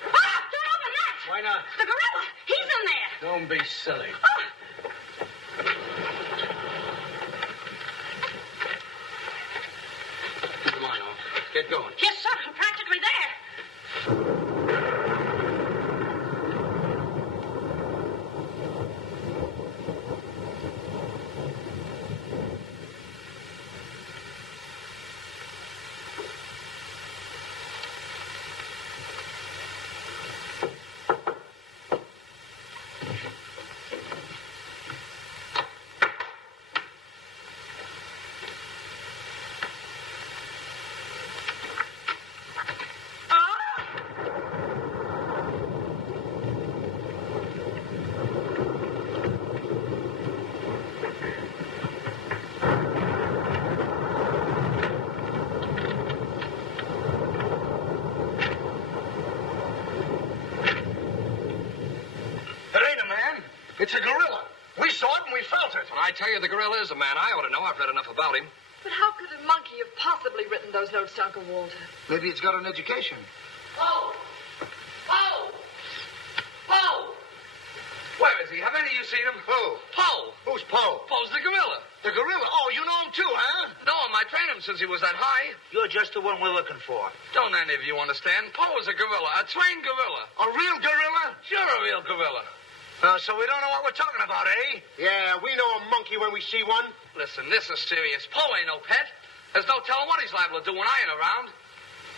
Don't open that. Why not? The gorilla. He's in there. Don't be silly. Come on, Al. Get going. Yes, sir. I'm practically there. It's a gorilla. We saw it and we felt it. When I tell you the gorilla is a man, I ought to know. I've read enough about him. But how could a monkey have possibly written those notes to Uncle Walter? Maybe it's got an education. Oh! Well, Where is he? Have any of you seen him? Who? Poe. Who's Poe? Poe's the gorilla. The gorilla? Oh, you know him too, huh? No, I trained him since he was that high. You're just the one we're looking for. Don't any of you understand? Poe is a gorilla, a trained gorilla. A real gorilla? Sure, a real gorilla. So we don't know what we're talking about, eh? Yeah, we know a monkey when we see one. Listen, this is serious. Poe ain't no pet. There's no telling what he's liable to do when I ain't around.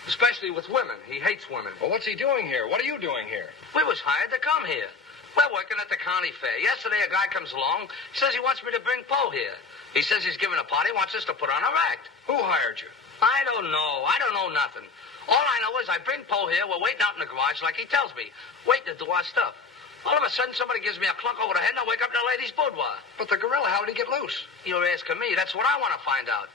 Especially with women. He hates women. Well, what's he doing here? What are you doing here? We was hired to come here. We're working at the county fair. Yesterday, a guy comes along. He says he wants me to bring Poe here. He says he's giving a party, wants us to put on a act. Who hired you? I don't know. I don't know nothing. All I know is I bring Poe here. We're waiting out in the garage like he tells me. Waiting to do our stuff. All of a sudden, somebody gives me a clunk over the head and I wake up in a lady's boudoir. But the gorilla, how did he get loose? You're asking me. That's what I want to find out.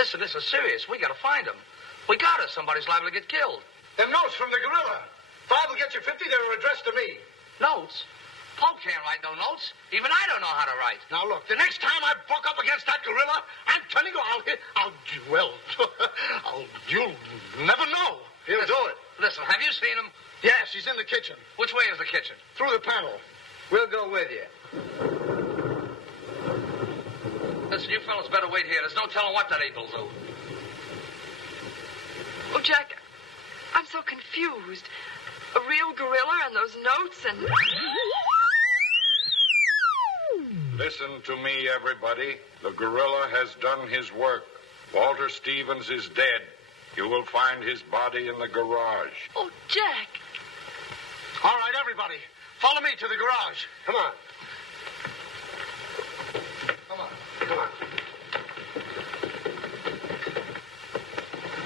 Listen, this is serious. We got to find him. We got to. Somebody's liable to get killed. Them notes from the gorilla. If I will get you 50, they were addressed to me. Notes? Poe can't write no notes. Even I don't know how to write. Now, look, the next time I buck up against that gorilla, I'm telling you, you'll never know. He'll do it. Listen, have you seen him? Yes, he's in the kitchen. Which way is the kitchen? Through the panel. We'll go with you. Listen, you fellas better wait here. There's no telling what that ape will do. Oh, Jack, I'm so confused. A real gorilla and those notes and... Listen to me, everybody. The gorilla has done his work. Walter Stevens is dead. You will find his body in the garage. Oh, Jack. All right, everybody. Follow me to the garage. Come on. Come on. Come on.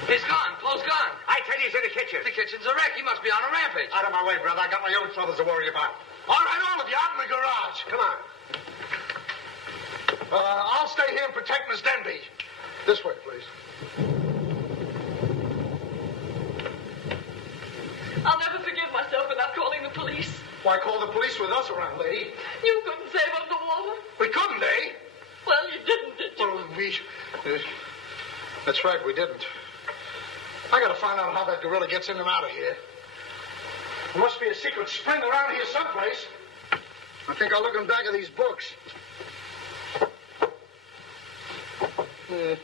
He's gone. Poe's gone. I tell you, he's in the kitchen. The kitchen's a wreck. He must be on a rampage. Out of my way, brother. I got my own troubles to worry about. All right, all of you out in the garage. Come on. I'll stay here and protect Miss Denby. This way, please. I'll never forgive myself without calling the police. Why call the police with us around, lady? You couldn't save up the water. We couldn't, eh? Well, you didn't, did you? Well, that's right, we didn't. I gotta find out how that gorilla gets in and out of here. There must be a secret spring around here someplace. I think I'll look in back of these books. Hey.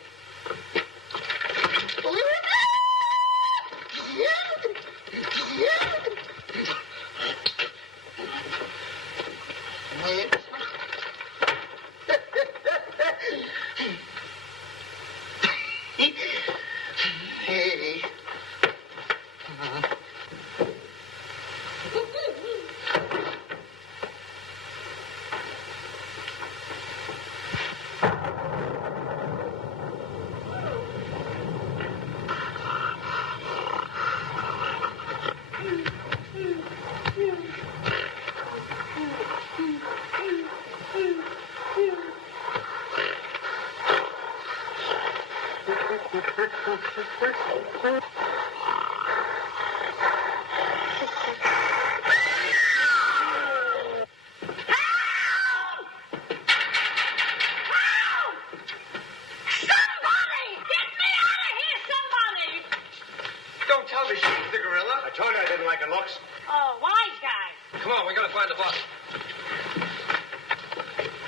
Don't tell me she's the gorilla. I told you I didn't like her looks. Oh, wise guys. Come on, we gotta find the bus.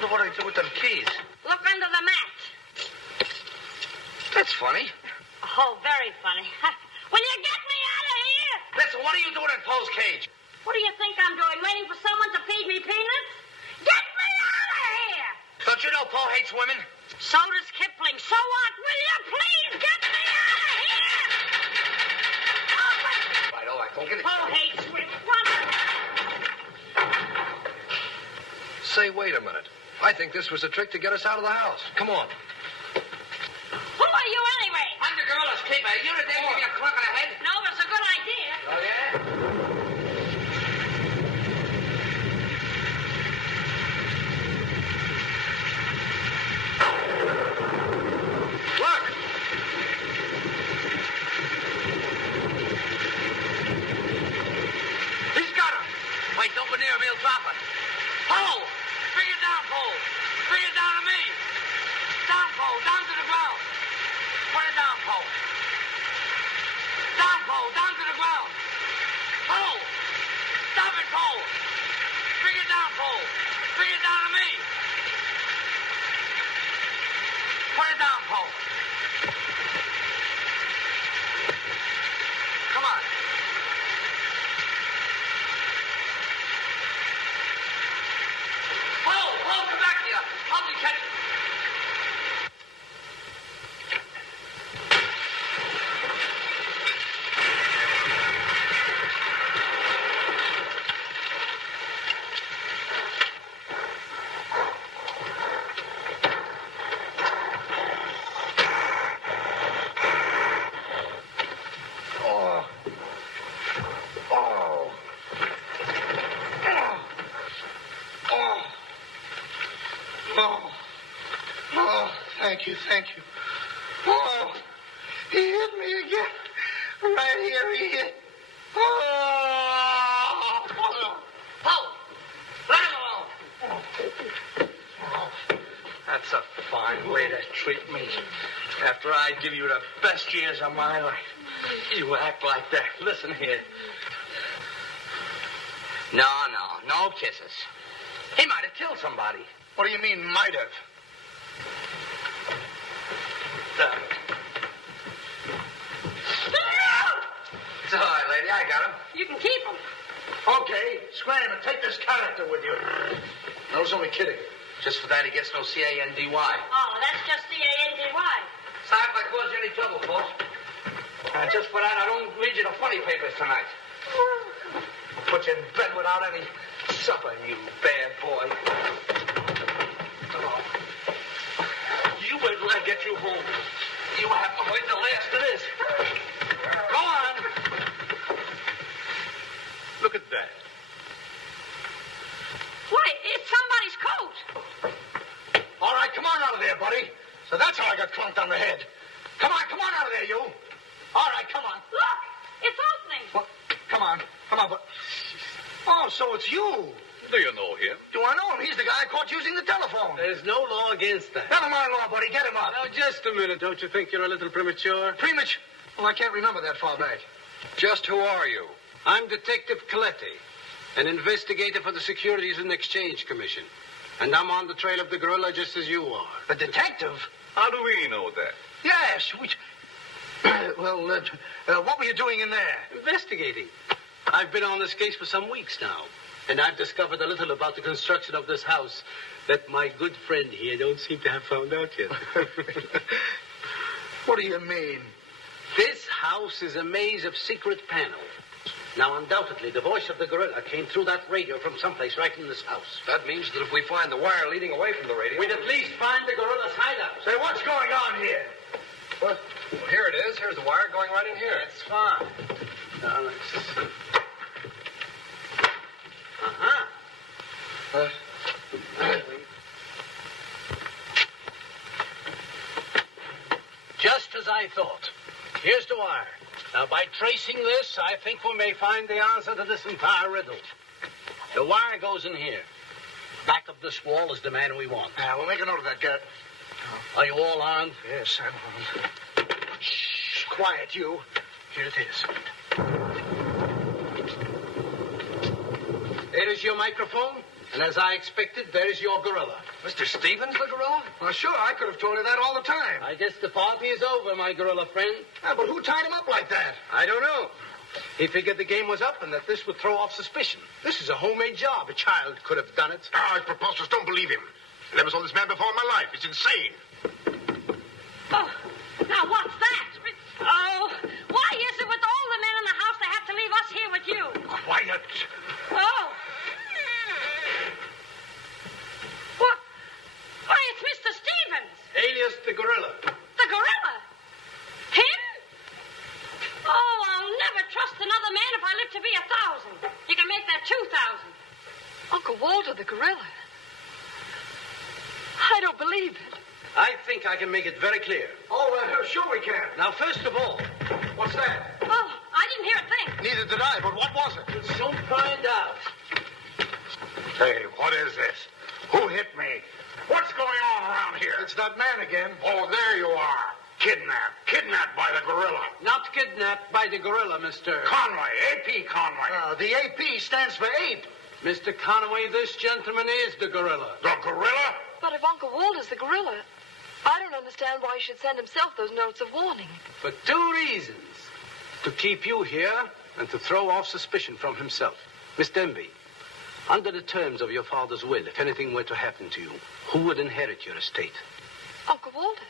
Look what I do with them keys. Look under the mat. That's funny. Oh, very funny. Will you get me out of here? Listen, what are you doing in Poe's cage? What do you think I'm doing? Waiting for someone to feed me peanuts? Get me out of here! Don't you know Poe hates women? So does Kipling. So what? Will you please get me out of here? All right, don't get it. Poe hates women. What? Say, wait a minute. I think this was a trick to get us out of the house. Come on. Who are you anyway? I'm the gorilla's keeper. You the dare give me a clock on the head? No, but it's a good idea. Oh, yeah? Look! He's got him. Wait, don't go near him. He'll drop it. Poe! Bring it down, Poe. Bring it down to me. Down, Poe. Down to the ground. Put it down, Poe. Down, Poe. Down to the ground. Poe! Help me catch it. Thank you. Oh, he hit me again. Right here, he hit. Oh! Let him alone. That's a fine way to treat me. After I give you the best years of my life, you act like that. Listen here. No kisses. He might have killed somebody. What do you mean, might have? It's all right, lady. I got him. You can keep him. Okay, scram and take this character with you. I was only kidding. Just for that, he gets no C-A-N-D-Y. Oh, that's just C-A-N-D-Y. Sorry if I caused you any trouble, folks. Just for that, I don't read you the funny papers tonight. I'll put you in bed without any supper, you bad boy. Oh. You wait till I get you home. You have to wait the last of this. Go on. Look at that. Why, it's somebody's coat. All right, come on out of there, buddy. So that's how I got clunked on the head. Come on out of there, you. All right, come on. Look, it's opening. Well, come on, but... Oh, so it's you. Do you know him? Do I know him? He's the guy I caught using the telephone. There's no law against that. Never mind law, buddy. Get him up. Now, just a minute. Don't you think you're a little premature? Premature? Well, I can't remember that far back. Just who are you? I'm Detective Coletti, an investigator for the Securities and Exchange Commission. And I'm on the trail of the gorilla just as you are. The detective? How do we know that? Yes. What were you doing in there? Investigating. I've been on this case for some weeks now. And I've discovered a little about the construction of this house that my good friend here don't seem to have found out yet. What do you mean? This house is a maze of secret panels. Now, undoubtedly, the voice of the gorilla came through that radio from someplace right in this house. That means that if we find the wire leading away from the radio... We'd at least find the gorilla's hideout. Say, what's going on here? What? Well, here it is. Here's the wire going right in here. That's fine. Now, let's see. Just as I thought. Here's the wire. Now, by tracing this, I think we may find the answer to this entire riddle. The wire goes in here. Back of this wall is the man we want. We'll make a note of that, Garrett. Are you all armed? Yes, I'm armed. Shh, quiet, you. Here it is. There is your microphone, and as I expected, there is your gorilla. Mr. Stevens, the gorilla? Well, sure, I could have told you that all the time. I guess the party is over, my gorilla friend. But who tied him up like that? I don't know. He figured the game was up and that this would throw off suspicion. This is a homemade job. A child could have done it. It's preposterous. Don't believe him. I never saw this man before in my life. He's insane. Oh, now what's that? Oh, why is it with all the men in the house they have to leave us here with you? Quiet. Oh. What? Why, it's Mr. Stevens. Alias the gorilla. The gorilla? Him? Oh, I'll never trust another man if I live to be 1,000. You can make that 2,000. Uncle Walter, the gorilla. I don't believe it. I think I can make it very clear. Sure we can. Now, first of all, What's that? Oh, I didn't hear a thing. Neither did I, but what was it? we'll soon find out. Hey, what is this? Who hit me? What's going on around here? It's that man again. Oh, there you are. Kidnapped. Kidnapped by the gorilla. Not kidnapped by the gorilla, Mr. Conway. A.P. Conway. The AP stands for ape. Mr. Conway, this gentleman is the gorilla. The gorilla? But if Uncle Walter's the gorilla, I don't understand why he should send himself those notes of warning. For 2 reasons. To keep you here and to throw off suspicion from himself. Miss Denby, Under the terms of your father's will, if anything were to happen to you, who would inherit your estate? Uncle Walter.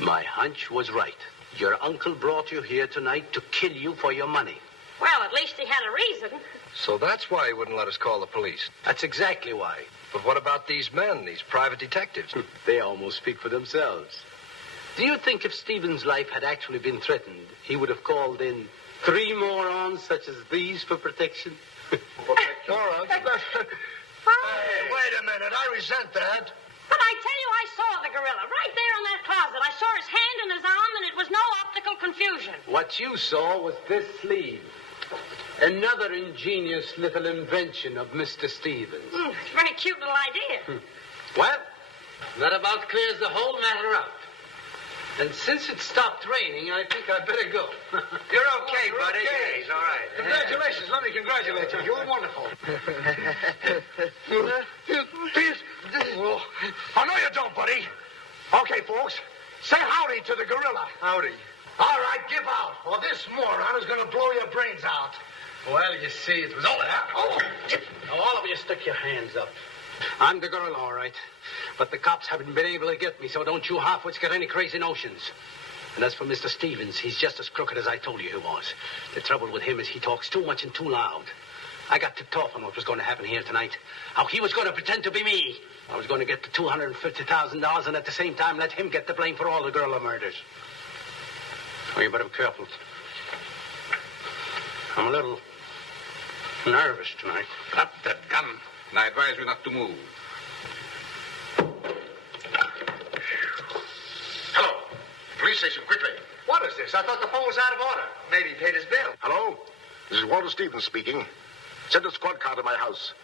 My hunch was right. Your uncle brought you here tonight to kill you for your money. Well, at least he had a reason. So that's why he wouldn't let us call the police. That's exactly why. But what about these men, these private detectives? They almost speak for themselves. Do you think if Stephen's life had actually been threatened, he would have called in 3 morons such as these for protection? Morons? Hey, wait a minute. I resent that. But I tell you, I saw the gorilla right there in that closet. I saw his hand and his arm, and it was no optical confusion. What you saw was this sleeve. Another ingenious little invention of Mr. Stevens. It's a very cute little idea. Well, that about clears the whole matter up. And since it stopped raining, I think I'd better go. You're okay, buddy. okay. Yeah, he's all right. Congratulations. Let me congratulate you. You're wonderful. Oh, no, you don't, buddy. Okay, folks. Say howdy to the gorilla. Howdy. All right, give out, or this moron is going to blow your brains out. Well, you see, it was all that. Now, all of you stick your hands up. I'm the gorilla, all right. But the cops haven't been able to get me, so don't you half-wits get any crazy notions. And as for Mr. Stevens, he's just as crooked as I told you he was. The trouble with him is he talks too much and too loud. I got tipped off on what was going to happen here tonight. How he was going to pretend to be me. I was going to get the $250,000 and at the same time let him get the blame for all the gorilla murders. Oh, you better be careful. I'm a little nervous tonight. Drop that gun, and I advise you not to move. Hello. Police station, quickly. What is this? I thought the phone was out of order. Maybe he paid his bill. Hello? This is Walter Stevens speaking. Send a squad car to my house.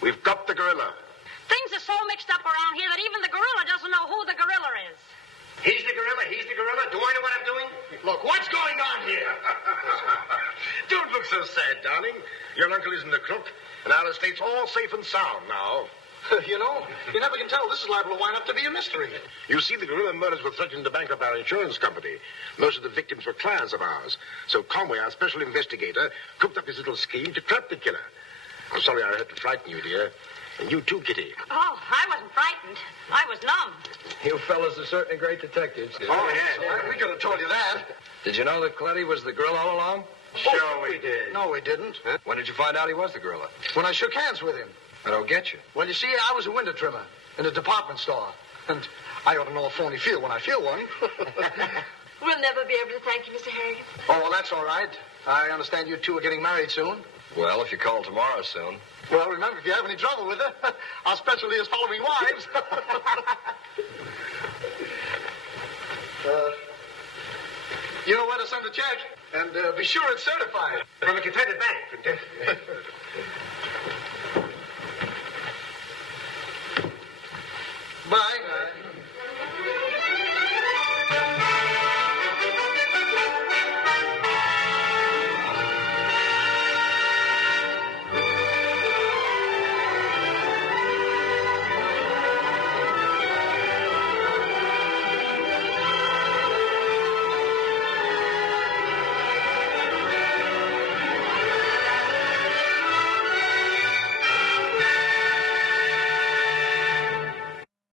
We've got the gorilla. Things are so mixed up around here that even the gorilla doesn't know who the gorilla is. He's the gorilla. He's the gorilla. Do I know what I'm doing? Look, what's going on here? Don't look so sad, darling. Your uncle isn't a crook, and our estate's all safe and sound now. You know, you never can tell. This is liable to wind up to be a mystery. You see, the gorilla murders were threatening to bankrupt our insurance company. Most of the victims were clients of ours. So Conway, our special investigator, cooked up his little scheme to trap the killer. I'm sorry I had to frighten you, dear. And you too, Kitty. Oh, I wasn't frightened. I was numb. You fellas are certainly great detectives. Oh, yeah. We could have told you that. Did you know that Cletty was the gorilla all along? Sure we did. No, we didn't. Huh? When did you find out he was the gorilla? When I shook hands with him. I don't get you. Well, you see, I was a window trimmer in a department store. And I ought to know a phony feel when I feel one. We'll never be able to thank you, Mr. Harrigan. Oh, well, that's all right. I understand you two are getting married soon. Well, if you call tomorrow soon. Well, remember, if you have any trouble with her, our specialty is following wives. You know where to send the check, and be sure it's certified. From a Confederate bank. Bye.